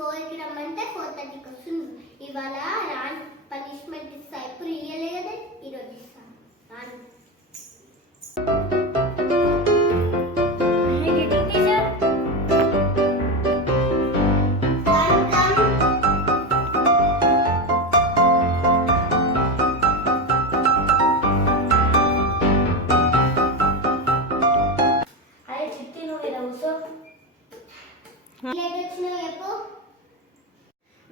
4కి రమ్మంటే 4:30కి వస్తుంది. ఇవాళ రాను, పనిష్మెంట్ ఇస్తా. ఎప్పుడు ఇయ్యలే కదా, ఈరోజు ఇస్తాను. రాను.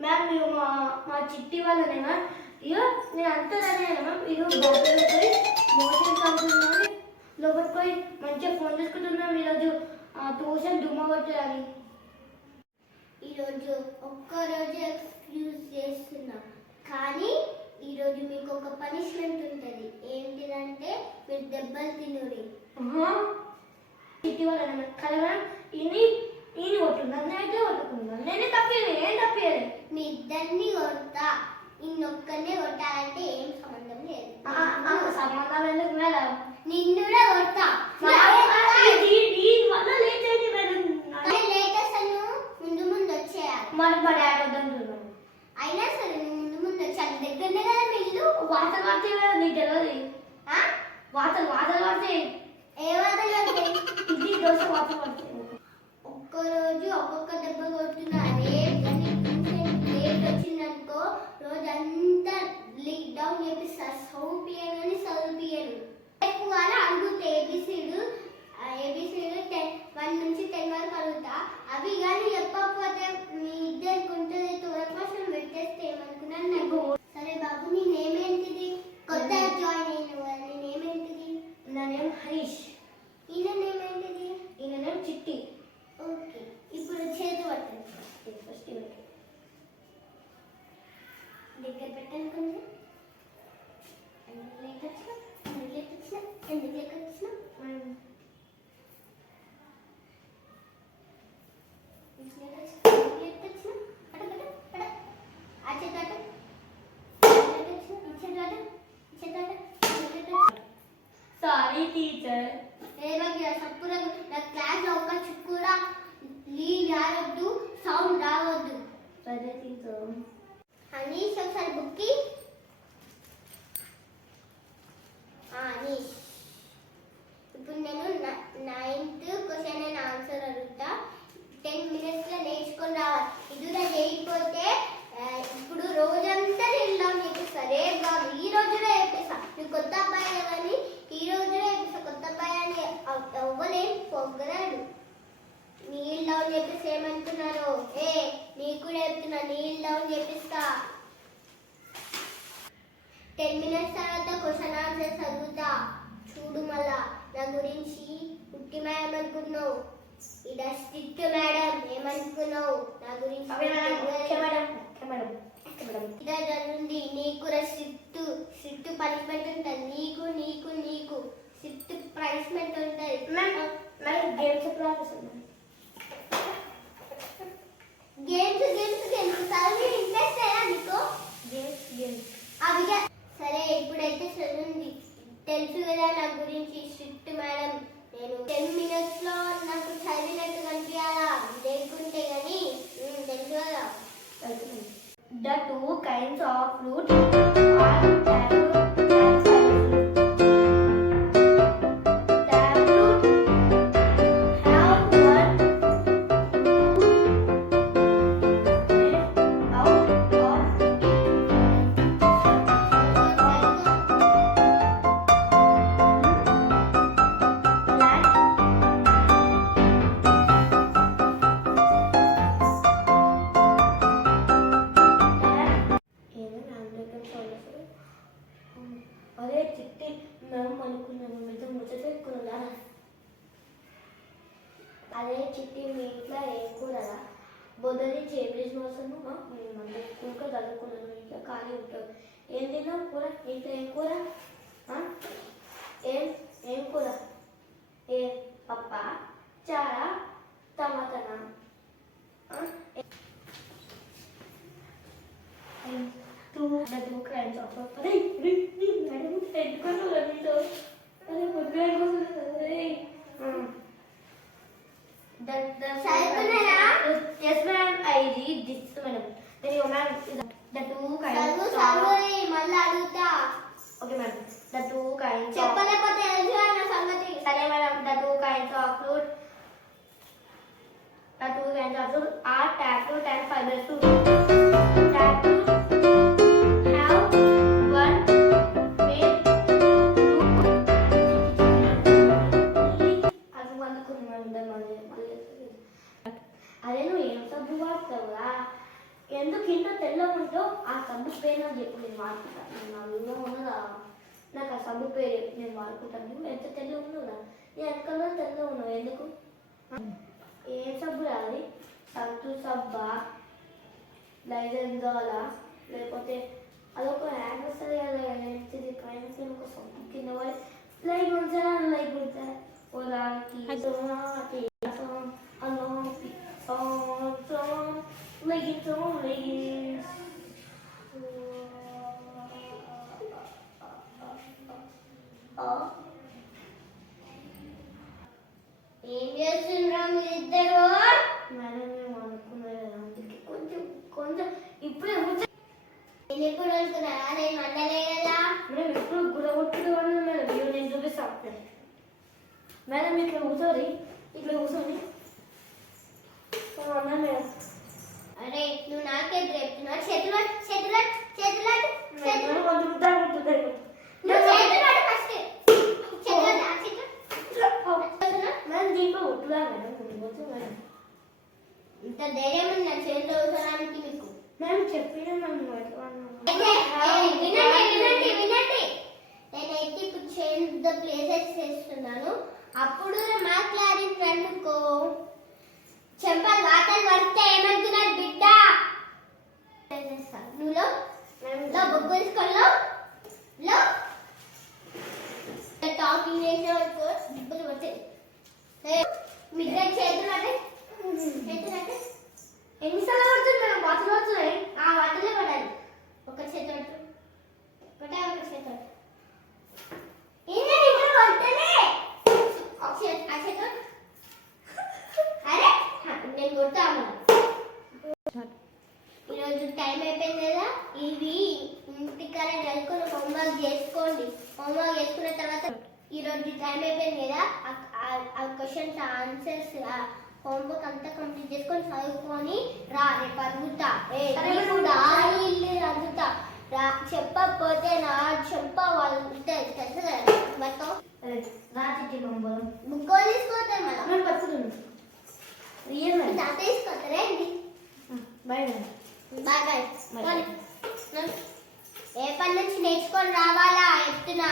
మ్యామ్ మీరు మా చిట్టి వాళ్ళనే మ్యామ్. ఇక నేను అంతా అదే మ్యామ్. ఇక బాబులో పోయి మోషన్ కంటున్నాను, లోపలికి పోయి మంచిగా ఫోన్ తీసుకుంటున్నాం. ఈరోజు ట్యూషన్ దుమ్మ కొట్టాలని. ఈరోజు ఒక్కరోజు ఎక్స్క్యూజ్ చేస్తున్నాం, కానీ ఈరోజు మీకు ఒక పనిష్మెంట్ ఉంటుంది. ఏంటిదంటే మీరు దెబ్బలు తినుడి. చిట్టి వాళ్ళనే కదా మ్యామ్. ఈయన కొట్టున్నాను, నేనే కొట్టుకున్నాను. నేనే తప్పేది, ఏం తప్పేది. మీ ఇద్దరిని కొడతా, ఇన్నొక్కనే కొట్టాలంటే ఏం సంబంధం లేదు. సంబంధం ఎందుకు మేడం? నిన్ను కూడా కొడతా. లేటెస్ట్ ముందు ముందు వచ్చేయాలి. మరి మా డాడీ వద్దంటున్నాను. అయినా సరే నువ్వు ముందు వచ్చాను. దగ్గరనే కదా మీ ఇల్లు. వాతలు పడితే నీకు తెలియదు. వాతలు పడితే ఏ వాతలు పడతాయి? ఇది దోశ వాతలు పడతాయి. ఒక్కరోజు ఒక్కొక్క దెబ్బ కొడుతున్నా. లేట్ వచ్చిందనుకో రోజంతా లీక్ డౌన్ చేపిస్తా. చదువుపియను చదువుపియను ఎక్కువ అడుగుతా. ఏబిసిడు 1 నుంచి 10 వరకు అడుగుతా. అవి కానీ చెప్పకపోతే మీ ఇద్దరికి ఉంటుంది. తోరపాసం పెట్టేస్తే ఏమనుకున్నాను నాకు. సరే బాబు, నీ నేమ్ ఏంటిది? కొత్త జాయిన్ అయిన నీ నేమ్ ఏంటిది? నా నేమ్ హరీష్. ఈయన నేమ్ ఏంటిది? ఈయన నేమ్ చిట్టి. ఓకే, ఇప్పుడు చేతి పట్టండి. ఫస్ట్ దగ్గర పెట్టండి కొంచెం. ఎందుకు లేట్ వచ్చినా? Sorry teacher. నా క్లాస్ లో ఒక చుక్క కూడా లీవ్ రావద్దు, సౌండ్ రావద్దు. సరే టీచర్. అనీష్ ఒకసారి బుక్కి. అనీష్, ఇప్పుడు నేను 9th క్వశ్చన్ అండ్ ఆన్సర్ అడుగుతా. 10 minutes లో నేర్చుకొని రావాలి. ఇదిగా చేయకపోతే ఇప్పుడు రోజంతా నేను డౌన్ చేపిస్తా. రేపు కాదు, ఈ రోజునే చేపిస్తా. నువ్వు కొత్త అబ్బాయి కానీ ఈ రోజునే చేపిస్తా. కొత్త అబ్బాయి అని అవ్వలేం, పొగ్గరాడు. నీళ్ళు డౌన్ చేపిస్తే ఏమనుకున్నారు? నీకు కూడా చెప్తున్నా, నీళ్ళు డౌన్ చేపిస్తా. 10 minutes తర్వాత క్వశ్చన్ ఆన్సర్ చదువుతా. చూడు మళ్ళా నా గురించి ఉట్టి మేడం అనుకున్నావు. ఇడ స్ట్రిక్ట్ మేడం ఏమనుకున్నావు నా గురించి? ఇదే జరుగుతుంది. నీకు కూడా స్ట్రిక్ట్ పనిష్మెంట్ ఉంటుంది. నీకు నీకు నీకు స్ట్రిక్ట్ పనిష్మెంట్ ఉంటుంది. గేమ్స్ చదివి ఇంట్రెస్ట్ అయ్యా నీకు? అవి సరే, ఇప్పుడైతే చదువుంది. తెలుసు కదా నా గురించి స్ట్రిక్ట్ మేడం. నేను 10 minutes లో నాకు చదివినట్టు కనిపించాలా, లేకుంటే కానీ తెలుసు కదా. The 2 kinds of fruit are jackfruit and firewood. Jackfruit have one out of it. అదే చిట్టి మేము అనుకున్నాను, మీతో ముచ్చట ఎక్కువ. అదే చిట్టి, మీ ఇంట్లో ఏం కూరరా? బొద్దది చేపేసి మోసము. ఇంకా చదువుకున్నాను, ఇంట్లో ఖాళీ ఉంటావు. ఏం తిన్నావు కూర? ఇంట్లో ఏం కూర? ఏం కూర? పప్ప, చారా, టమాటానా? two kinds of fruit. Yes ma'am, I read this madam. Then you ma'am the two kinds చదువు of చదువు మళ్ళీ అడుగుతా. okay ma'am the two kinds of చెప్పలేకపోతే తెలుసు నా సంగతి. సరే madam the two kinds of fruit the two kinds of fruit are taproot and fibrous fruit. Taproot have one main అది అనుకున్నాను అదే నువ్వు ఏం సబ్బు వాడతావురా ఎందుకు ఇంట్లో తెల్లగా ఉంటావు ఆ సబ్బు పేరు అని చెప్పు నేను వాడుకుంటాను నేను నలుగులో ఉన్నదా నాకు ఆ సబ్బు పేరు నేను వాడుకుంటాను నువ్వు ఎంత తెల్లగా ఉన్నావురా నేను ఎక్కడ తెల్లగా ఉన్నావు ఎందుకు ఏ సబ్బు రాదు సంతు సబ్బా లైజెంజాలా లేకపోతే అదొక యాడ్ వస్తుంది కదా ఏంటిది పైన ఒక సబ్బు కింద పడి లైక్ ఉంచారా లైక్ ఉంచారా ఓలాకి ఏం చేస్తుండ్రా మీరిద్దరు? మేడం మేము అనుకున్నాం కదా అందుకే కొంచెం కొంచెం ఇప్పుడే నేను ఎప్పుడు అనుకున్నా నేను వండలే కదా. మేడం ఎప్పుడు గురగొట్టుడు అన్నా మేడం ఇవి నేను చూపిస్తాను మేడం ఇట్లా కూర్చోరి ఇట్లా కూర్చోని అన్నా మేడం అరే నువ్వు నాకే చెప్తున్నావు. చేతులు చేతులు చేతులు చేతులు మేడం వదులుతా వదులుతాయి నువ్వు చేతులు ఫస్ట్ చేతులు మేడం దీంట్లో వద్దులా మేడం వద్దు మేడం ఇంత ధైర్యం ఉంది నా చేతిలో అవసరానికి మీకు. మేడం చెప్పినా మేము వినండి వినండి వినండి. నేనైతే ఇప్పుడు చేంజ్ ద ప్లేసెస్ చేస్తున్నాను. అప్పుడు మాట్లాడిన ఫ్రెండ్కో చెంపలు వాటర్ పడితే ఏమంటున్నారు బిడ్డ? నువ్వులో లో బొగ్గు వేసుకోలో లో టాకింగ్ చేసిన ఇబ్బంది పడతాయి. మీ ఇద్దరు చేతులు అంటే చేతులు అంటే ఎన్నిసార్లు పడుతుంది మేడం వాటర్ పడుతున్నాయి ఆ వాటర్లే పడాలి. ఒక చేతి ఒకటే ఒక చేతి అరే నేను కొడతాము. ఈరోజు టైం అయిపోయింది కదా. ఇవి ఇంటికాడ చదువుకొని హోంవర్క్ చేసుకోండి. హోంవర్క్ చేసుకున్న తర్వాత ఈరోజు టైం అయిపోయింది కదా. ఆ క్వశ్చన్స్ ఆన్సర్స్ హోంవర్క్ అంతా కంప్లీట్ చేసుకొని చదువుకొని రా. రేపు అడుగుతా అడుగుతా రా. చెప్పకపోతే నా చెంప వాళ్ళు తెలుసు కదా మొత్తం రాత్రికి బొమ్మలు బుక్ తీసుకోతారు మళ్ళీ మేము పట్టుకుంది రియల్ మేడం అంత తీసుకోతారా ఏంటి? Bye madam bye bye. ఏ పని నుంచి నేర్చుకొని రావాలా చెప్తున్నా.